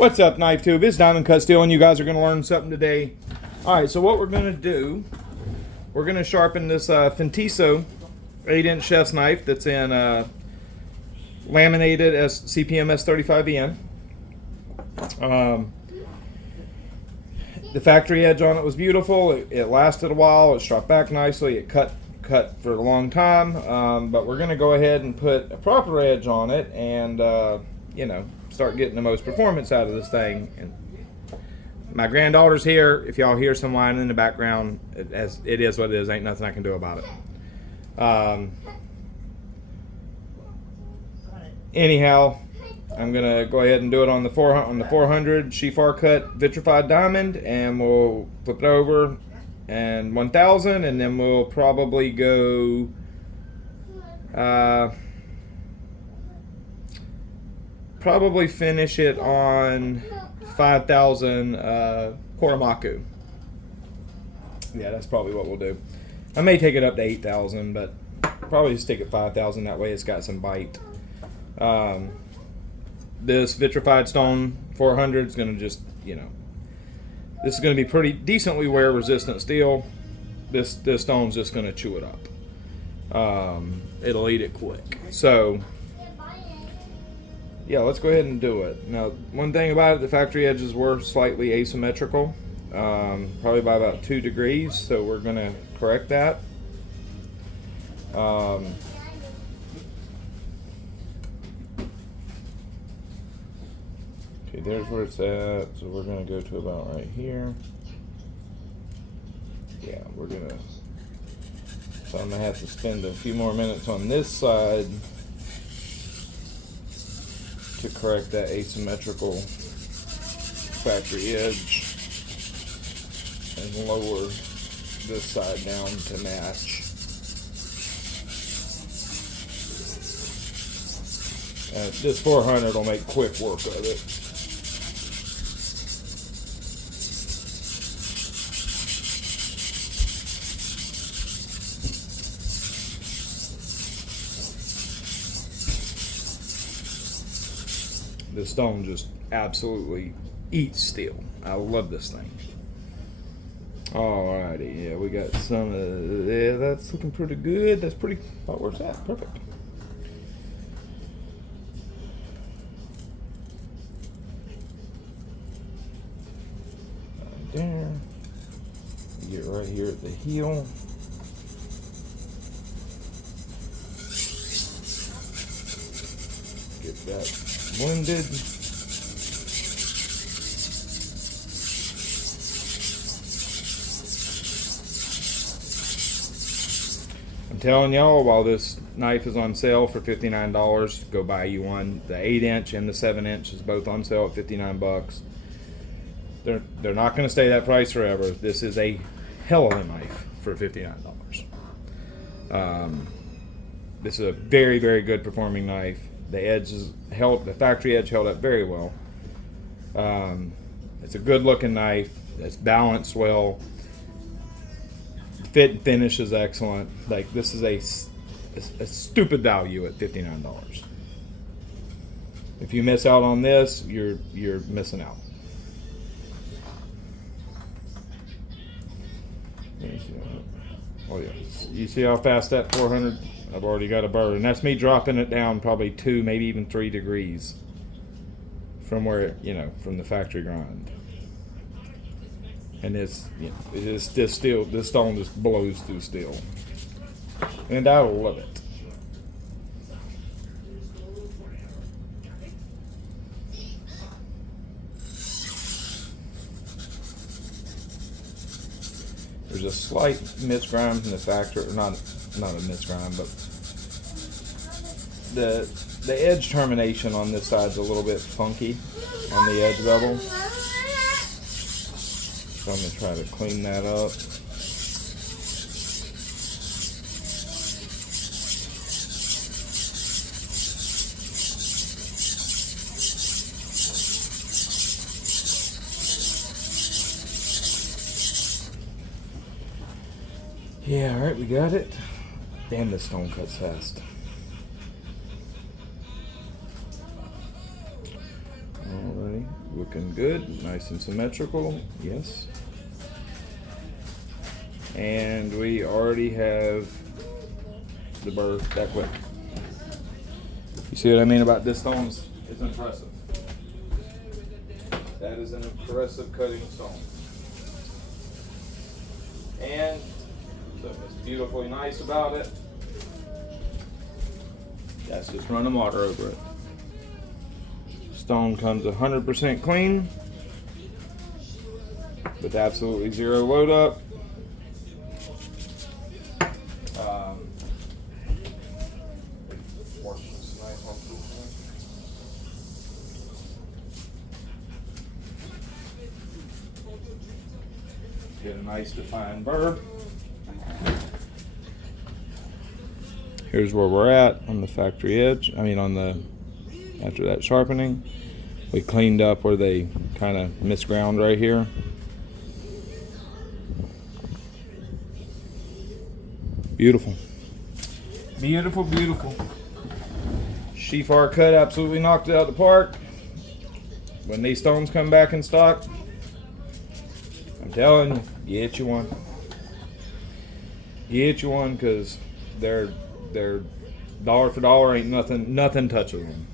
What's up, Knife Tube? It's Diamond Cut Steel, and you guys are going to learn something today. Alright, so what we're going to do, we're going to sharpen this Fintiso 8-inch chef's knife that's in laminated as CPM S35vn. The factory edge on it was beautiful. It lasted a while. It struck back nicely. It cut for a long time. But we're going to go ahead and put a proper edge on it and, you know, start getting the most performance out of this thing. And my granddaughter's here. If y'all hear some whining in the background, it is what it is. Ain't nothing I can do about it. Anyhow, I'm gonna go ahead and do it on the 400 Cheefarcuut vitrified diamond, and we'll flip it over and 1000, and then we'll probably go probably finish it on 5000 kuromaku. Yeah, that's probably what we'll do. I may take it up to 8000, but probably stick at 5000. That way it's got some bite. This vitrified stone 400 is going to just, you know, this is going to be pretty decently wear resistant steel. This stone's just going to chew it up. It'll eat it quick. So yeah, let's go ahead and do it. Now, one thing about it, the factory edges were slightly asymmetrical, probably by about 2 degrees, so we're going to correct that. Okay, there's where it's at, so we're going to go to about right here. Yeah, so I'm going to have to spend a few more minutes on this side to correct that asymmetrical factory edge and lower this side down to match. This 400 will make quick work of it. The stone just absolutely eats steel. I love this thing. Alrighty, yeah, we got some of yeah, that's looking pretty good. That's pretty, oh, where's that? Perfect. Right there. Get right here at the heel. Get that blended. I'm telling y'all, while this knife is on sale for $59, go buy you one. The 8-inch and the 7-inch is both on sale at 59 bucks. They're not going to stay that price forever. This is a hell of a knife for $59. This is a very, very good performing knife. The edge is the factory edge held up very well. It's a good looking knife. It's balanced well. Fit and finish is excellent. Like, this is a stupid value at $59. If you miss out on this, you're missing out. Oh yeah, you see how fast that 400? I've already got a burr, and that's me dropping it down probably 2, maybe even 3 degrees from where, you know, from the factory grind. And it's, you know, this stone just blows through steel, and I love it. There's a slight misgrind from the factory, or not a misgrind, but the edge termination on this side's a little bit funky on the edge bevel. So I'm going to try to clean that up. Yeah, alright, we got it. Damn, this stone cuts fast. Alrighty, we'll Looking good, nice and symmetrical, yes. And we already have the burr that quick. You see what I mean about this stone? It's impressive. That is an impressive cutting stone. And what's beautifully nice about it, that's just running water over it. Stone comes 100% clean with absolutely zero load up. Get a nice defined burr. Here's where we're at on the factory edge. After that sharpening, we cleaned up where they kind of misground right here. Beautiful. Beautiful, beautiful. Cheefarcuut absolutely knocked it out of the park. When these stones come back in stock, I'm telling you, get you one. Get you one, because they're dollar for dollar, ain't nothing touching them.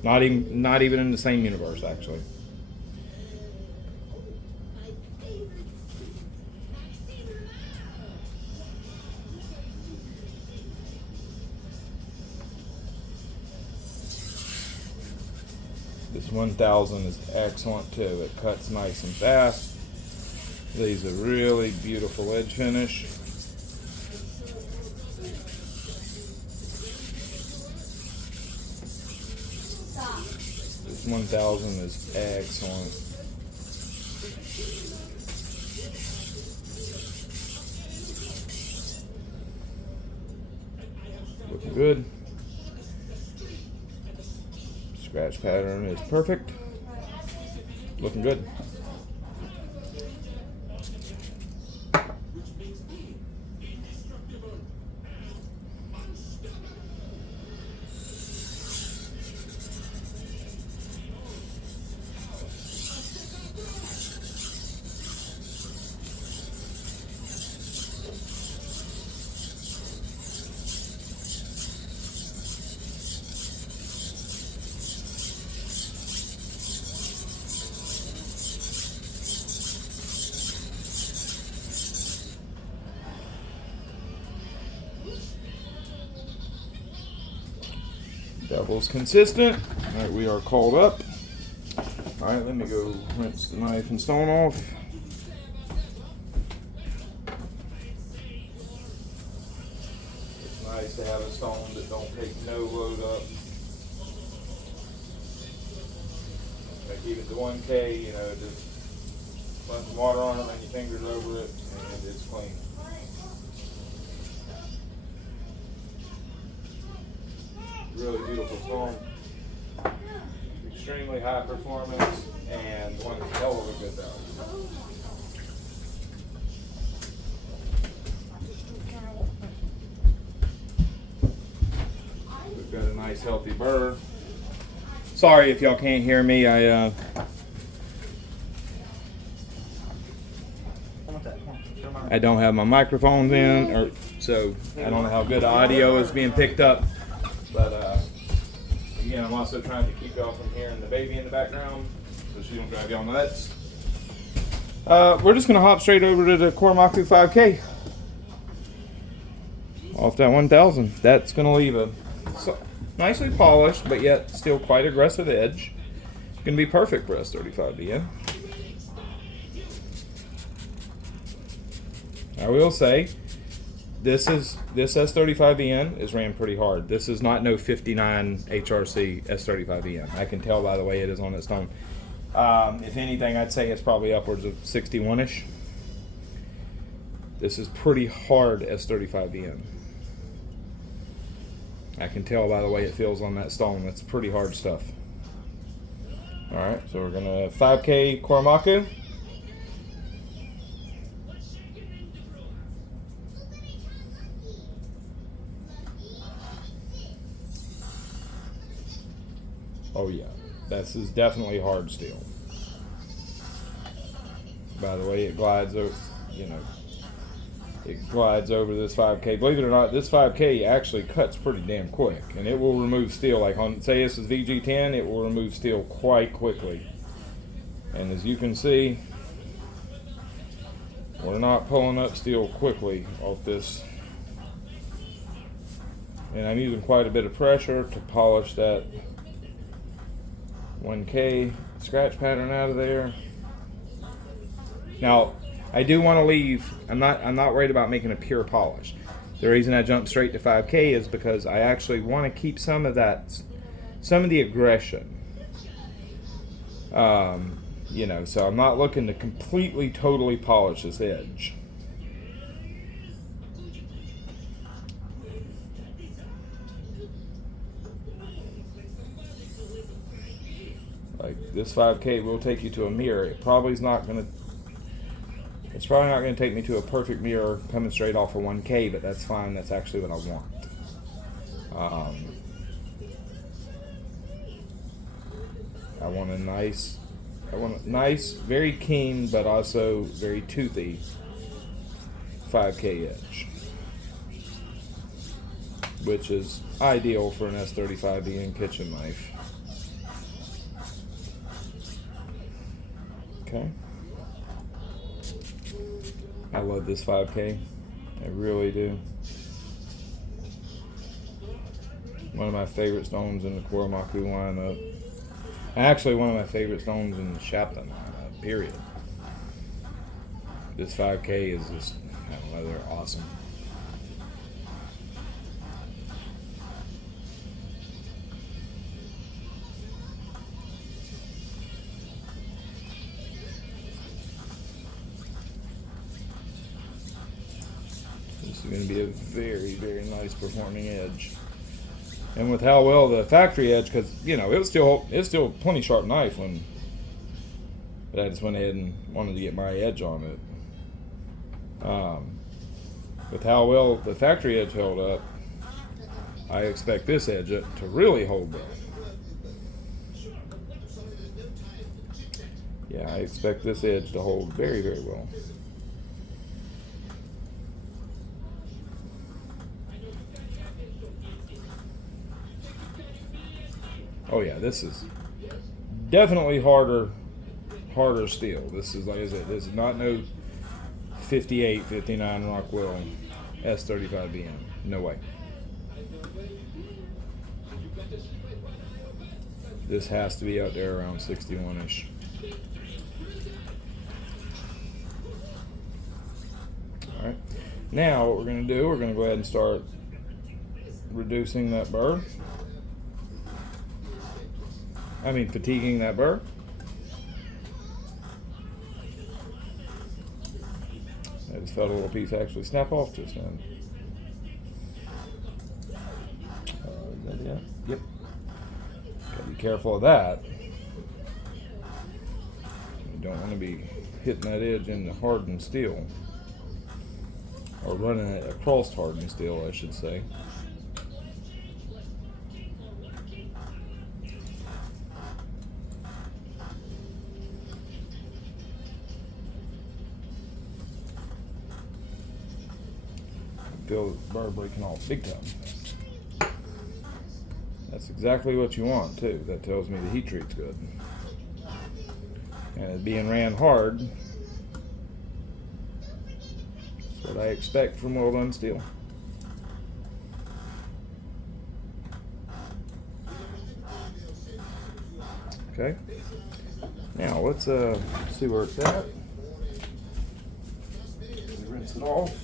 Not even in the same universe, actually. This 1000 is excellent too. It cuts nice and fast. Leaves a really beautiful edge finish. This 1000 is excellent. Looking good. Scratch pattern is perfect. Looking good. Devil's consistent. All right, we are called up. All right, let me go rinse the knife and stone off. It's nice to have a stone that don't take no load up. I keep it to 1K, you know, just run some water on it, run your fingers over it, and it's clean. Really beautiful stone, extremely high performance, and one hell of a good value. We've got a nice healthy burr. Sorry if y'all can't hear me. I don't have my microphones in, so I don't know how good audio is being picked up. But again, I'm also trying to keep y'all from hearing the baby in the background, so she don't drive y'all nuts. We're just gonna hop straight over to the Kuromaku 5K off that 1000. That's gonna leave a nicely polished, but yet still quite aggressive edge. Gonna be perfect for S35vn. I will say, this S35vn is ran pretty hard. This is not no 59 HRC S35vn. I can tell by the way it is on its stone. If anything, I'd say it's probably upwards of 61-ish. This is pretty hard S35vn. I can tell by the way it feels on that stone. It's pretty hard stuff. All right, so we're gonna 5K Kuromaku. Oh yeah. This is definitely hard steel. By the way, it glides over, it glides over this 5K. Believe it or not, this 5K actually cuts pretty damn quick, and it will remove steel. Like on, say this is VG10, it will remove steel quite quickly. And as you can see, we're not pulling up steel quickly off this. And I'm using quite a bit of pressure to polish that 1K scratch pattern out of there. Now, I do want to leave, I'm not worried about making a pure polish. The reason I jumped straight to 5K is because I actually want to keep some of the aggression. So I'm not looking to completely, totally polish this edge. Like this 5K will take you to a mirror. It's probably not going to take me to a perfect mirror coming straight off of 1K, but that's fine. That's actually what I want. I want a nice, very keen, but also very toothy 5K edge, which is ideal for an S35vn kitchen knife. Okay. I love this 5K. I really do. One of my favorite stones in the kuromaku lineup. Actually, one of my favorite stones in the shapton lineup, period. This 5K is just, I don't know, they're awesome. This is going to be a very, very nice performing edge. And with how well the factory edge, because it's still plenty sharp knife but I just went ahead and wanted to get my edge on it. With how well the factory edge held up, I expect this edge to really hold up. Yeah, I expect this edge to hold very, very well. Oh yeah, this is definitely harder steel. This is, like I said, this is not no 58, 59 Rockwell S35vn. No way. This has to be out there around 61-ish. Alright. Now what we're going to do, we're going to go ahead and start reducing that burr. Fatiguing that burr. I just felt a little piece actually snap off just then. Is that it? Yep. Gotta be careful of that. You don't want to be hitting that edge into hardened steel. Or running it across hardened steel, I should say. Feel the burr breaking off big time. That's exactly what you want too. That tells me the heat treat's good. And it being ran hard, that's what I expect from well done steel. Okay. Now let's see where it's at. Rinse it off.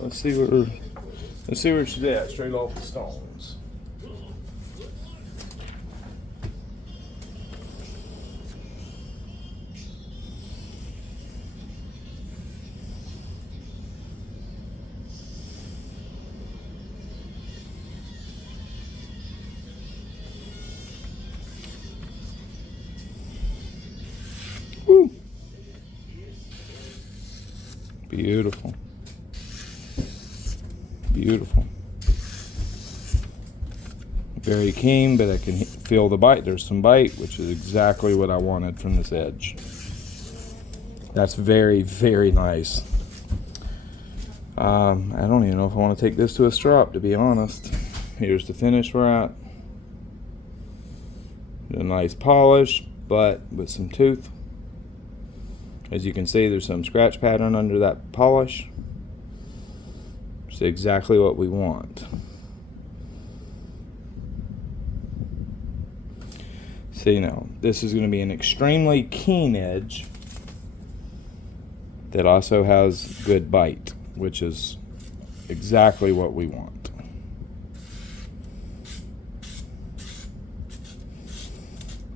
Let's see where she's at, straight off the stones. Beautiful. Beautiful. Very keen, but I can feel the bite. There's some bite, which is exactly what I wanted from this edge. That's very, very nice. I don't even know if I want to take this to a strop, to be honest. Here's the finish we're at. A nice polish, but with some tooth. As you can see, there's some scratch pattern under that polish. It's exactly what we want. See, now this is going to be an extremely keen edge that also has good bite, which is exactly what we want.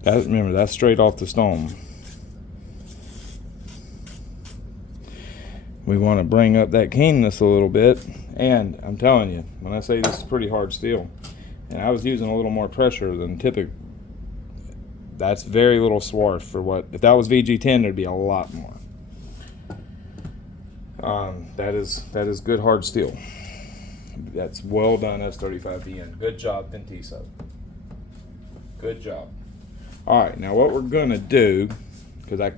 Remember, that's straight off the stone. We want to bring up that keenness a little bit, and I'm telling you, when I say this is pretty hard steel, and I was using a little more pressure than typical, that's very little swarf for what, if that was VG10, there'd be a lot more. That is good hard steel. That's well done, S35vn. Good job, Fintiso. Good job. All right, now what we're gonna do, because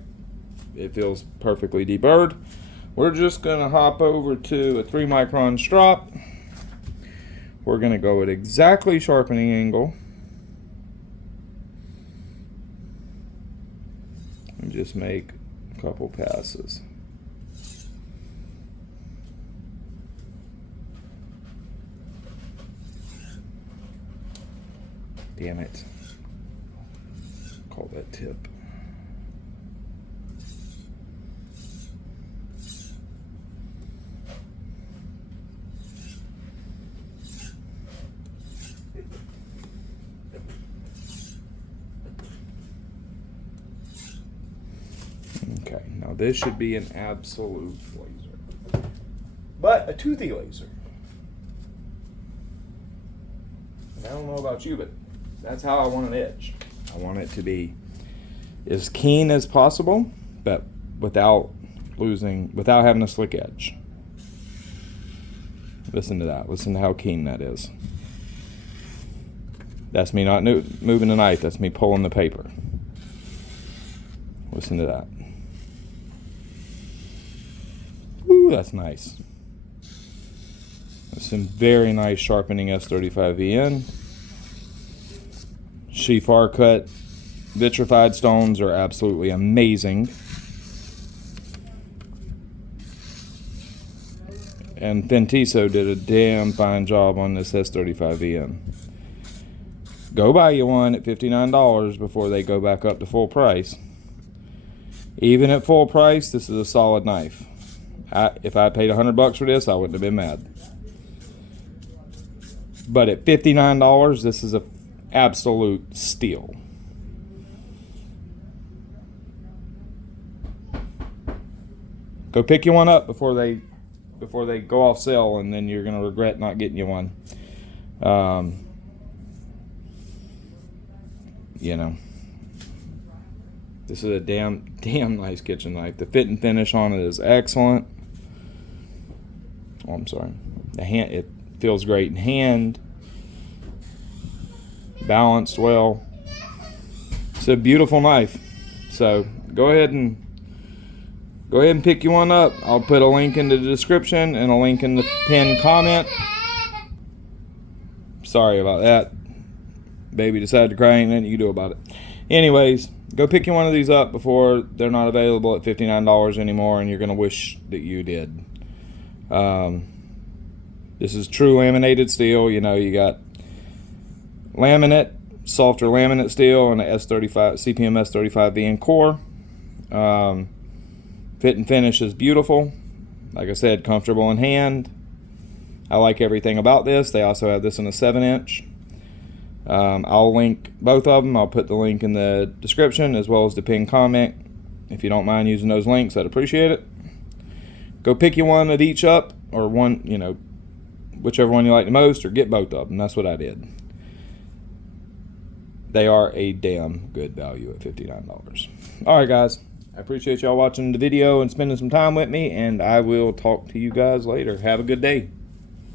it feels perfectly deburred, we're just gonna hop over to a 3 micron strop. We're gonna go at exactly sharpening angle. And just make a couple passes. Damn it. Call that tip. Okay, now this should be an absolute laser, but a toothy laser. And I don't know about you, but that's how I want an edge. I want it to be as keen as possible, but without having a slick edge. Listen to that. Listen to how keen that is. That's me not moving the knife. That's me pulling the paper. Listen to that. Ooh, that's nice. That's some very nice sharpening S35vn. Cheefarcuut vitrified stones are absolutely amazing. And Fantiso did a damn fine job on this S35vn. Go buy you one at $59 before they go back up to full price. Even at full price, this is a solid knife. If I paid $100 for this, I wouldn't have been mad. But at $59, this is a absolute steal. Go pick you one up before they go off sale, and then you're gonna regret not getting you one. You know, this is a damn nice kitchen knife. The fit and finish on it is excellent. Oh, I'm sorry. It feels great in hand. Balanced well. It's a beautiful knife. So go ahead and pick you one up. I'll put a link in the description and a link in the pinned comment. Sorry about that. Baby decided to cry, ain't nothing you can do about it. Anyways, go pick you one of these up before they're not available at $59 anymore, and you're gonna wish that you did. This is true laminated steel. You know, you got laminate, softer laminate steel, and a CPM S35vn core. Fit and finish is beautiful. Like I said, comfortable in hand. I like everything about this. They also have this in a 7-inch. I'll link both of them. I'll put the link in the description as well as the pinned comment. If you don't mind using those links, I'd appreciate it. Go pick you one of each up, or one, you know, whichever one you like the most, or get both of them. That's what I did. They are a damn good value at $59. All right, guys. I appreciate y'all watching the video and spending some time with me, and I will talk to you guys later. Have a good day.